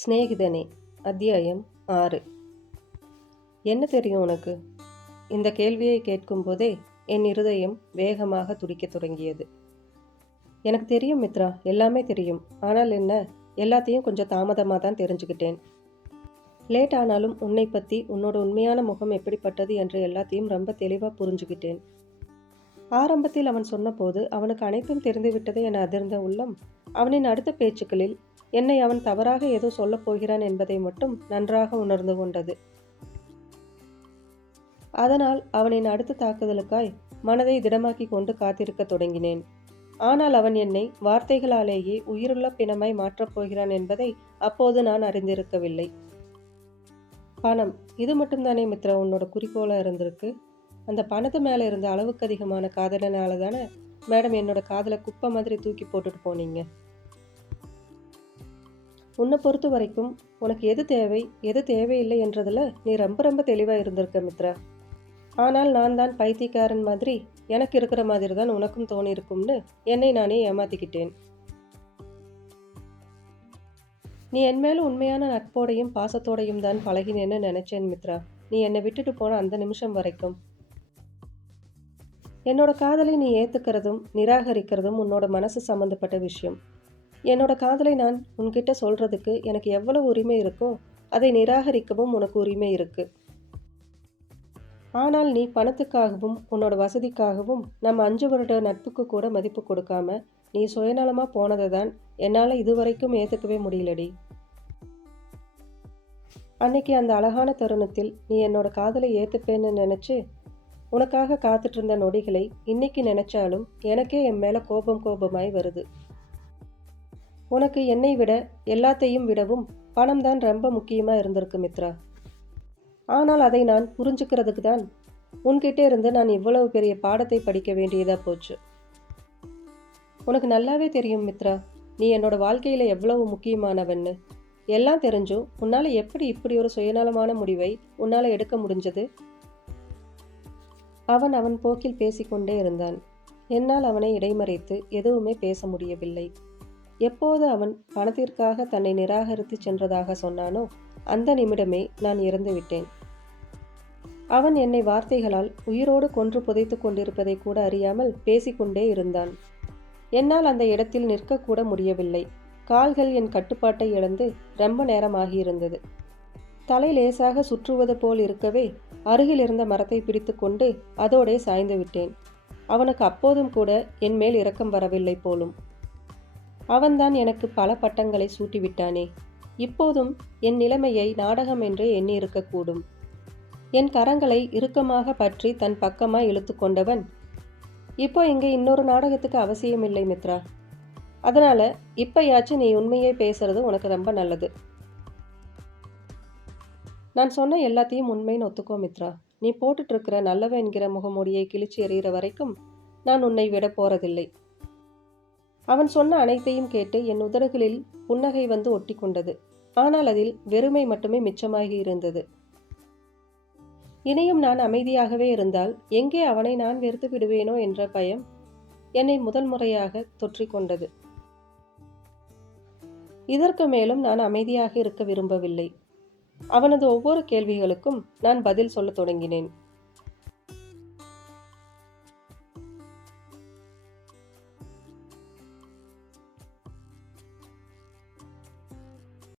சிநேகிதனே அத்தியாயம் 6. என்ன தெரியும் உனக்கு? இந்த கேள்வியை கேட்கும்போதே என் இருதயம் வேகமாக துடிக்கத் தொடங்கியது. எனக்கு தெரியும் மித்ரா, எல்லாமே தெரியும். ஆனால் என்ன, எல்லாத்தையும் கொஞ்சம் தாமதமாக தான் தெரிஞ்சுக்கிட்டேன். லேட் ஆனாலும் உன்னை பற்றி, உன்னோட உண்மையான முகம் எப்படிப்பட்டது என்று எல்லாத்தையும் ரொம்ப தெளிவாக புரிஞ்சுக்கிட்டேன். ஆரம்பத்தில் அவன் சொன்னபோது அவனுக்கு அனைத்தும் தெரிந்துவிட்டது என அதிர்ந்த உள்ளம் அவனின் அடுத்த பேச்சுக்களில் என்னை அவன் தவறாக ஏதோ சொல்லப் போகிறான் என்பதை மட்டும் நன்றாக உணர்ந்து கொண்டது. அதனால் அவனின் அடுத்த தாக்குதலுக்காய் மனதை திடமாக்கி கொண்டு காத்திருக்க தொடங்கினேன். ஆனால் அவன் என்னை வார்த்தைகளாலேயே உயிருள்ள பிணமாய் மாற்றப் போகிறான் என்பதை அப்போது நான் அறிந்திருக்கவில்லை. பணம், இது மட்டும்தானே மித்ரா உன்னோட குறிக்கோளா இருந்திருக்கு? அந்த பணத்து மேலே இருந்த அளவுக்கு அதிகமான காதலனால தானே மேடம் என்னோட காதலை குப்பை மாதிரி தூக்கி போட்டுட்டு போனீங்க. உன்னை பொறுத்த வரைக்கும் உனக்கு எது தேவை எது தேவையில்லை என்றதில் நீ ரொம்ப ரொம்ப தெளிவாக இருந்திருக்க மித்ரா. ஆனால் நான் தான் பைத்தியக்காரன் மாதிரி எனக்கு இருக்கிற மாதிரி தான் உனக்கும் தோணியிருக்கும்னு என்னை நானே ஏமாத்திக்கிட்டேன். நீ என் மேலும் உண்மையான நட்போடையும் பாசத்தோடையும் தான் பழகினேன்னு நினைச்சேன் மித்ரா. நீ என்னை விட்டுட்டு போன அந்த நிமிஷம் வரைக்கும் என்னோட காதலை நீ ஏற்றுக்கிறதும் நிராகரிக்கிறதும் உன்னோட மனசு சம்மந்தப்பட்ட விஷயம். என்னோட காதலை நான் உன்கிட்ட சொல்கிறதுக்கு எனக்கு எவ்வளவு உரிமை இருக்கோ அதை நிராகரிக்கவும் உனக்கு உரிமை இருக்கு. ஆனால் நீ பணத்துக்காகவும் உன்னோட வசதிக்காகவும் நம்ம 5 வருட நட்புக்கு கூட மதிப்பு கொடுக்காம நீ சுயநலமாக போனதை தான் என்னால் இதுவரைக்கும் ஏற்றுக்கவே முடியலடி. அன்னைக்கு அந்த அழகான தருணத்தில் நீ என்னோட காதலை ஏற்றுப்பேன்னு நினச்சி உனக்காக காத்துட்டு இருந்த நொடிகளை இன்னைக்கு நினைச்சாலும் எனக்கே என் மேலே கோபமாய் வருது. உனக்கு என்னை விட எல்லாத்தையும் விடவும் பணம் தான் ரொம்ப முக்கியமாக இருந்திருக்கு மித்ரா. ஆனால் அதை நான் புரிஞ்சுக்கிறதுக்கு தான் உன்கிட்ட இருந்து நான் இவ்வளவு பெரிய பாடத்தை படிக்க வேண்டியதாக போச்சு. உனக்கு நல்லாவே தெரியும் மித்ரா, நீ என்னோட வாழ்க்கையில் எவ்வளவு முக்கியமானவன்னு. எல்லாம் தெரிஞ்சும் உன்னால் எப்படி இப்படி ஒரு சுயநலமான முடிவை உன்னால் எடுக்க முடிஞ்சது? அவன் போக்கில் பேசிக்கொண்டே இருந்தான். என்னால் அவனை இடைமறைத்து எதுவுமே பேச முடியவில்லை. எப்போது அவன் பணத்திற்காக தன்னை நிராகரித்து சென்றதாக சொன்னானோ அந்த நிமிடமே நான் இறந்து விட்டேன். அவன் என்னை வார்த்தைகளால் உயிரோடு கொன்று புதைத்து கொண்டிருப்பதை கூட அறியாமல் பேசிக்கொண்டே இருந்தான். என்னால் அந்த இடத்தில் நிற்கக்கூட முடியவில்லை. கால்கள் என் கட்டுப்பாட்டை இழந்து ரொம்ப நேரமாகியிருந்தது. தலை லேசாக சுற்றுவது போல் இருக்கவே அருகில் இருந்த மரத்தை பிடித்து கொண்டு அதோடே சாய்ந்து விட்டேன். அவனுக்கு அப்போதும் கூட என் மேல் இரக்கம் வரவில்லை போலும். அவன்தான் எனக்கு பல பட்டங்களை சூட்டிவிட்டானே. இப்போதும் என் நிலைமையை நாடகம் என்றே எண்ணி இருக்கக்கூடும். என் கரங்களை இறுக்கமாக பற்றி தன் பக்கமாய் இழுத்து கொண்டவன், இப்போ இங்கே இன்னொரு நாடகத்துக்கு அவசியமில்லை மித்ரா. அதனால இப்பயாச்சும் நீ உண்மையை பேசுறது உனக்கு ரொம்ப நல்லது. நான் சொன்ன எல்லாத்தையும் உண்மைன்னு ஒத்துக்கோ மித்ரா. நீ போட்டுட்டு இருக்கிற நல்லவன் என்கிற முகமூடியை கிழிச்சு எறிகிற வரைக்கும் நான் உன்னை விட போறதில்லை. அவன் சொன்ன அனைத்தையும் கேட்டு என் உதடுகளில் புன்னகை வந்து ஒட்டி கொண்டது. ஆனால் அதில் வெறுமை மட்டுமே மிச்சமாகி இருந்தது. இனியும் நான் அமைதியாகவே இருந்தால் எங்கே அவனை நான் வெறுத்து விடுவேனோ என்ற பயம் என்னை முதல் முறையாக தொற்றிக்கொண்டது. இதற்கு மேலும் நான் அமைதியாக இருக்க விரும்பவில்லை. அவனது ஒவ்வொரு கேள்விகளுக்கும் நான் பதில் சொல்ல தொடங்கினேன்.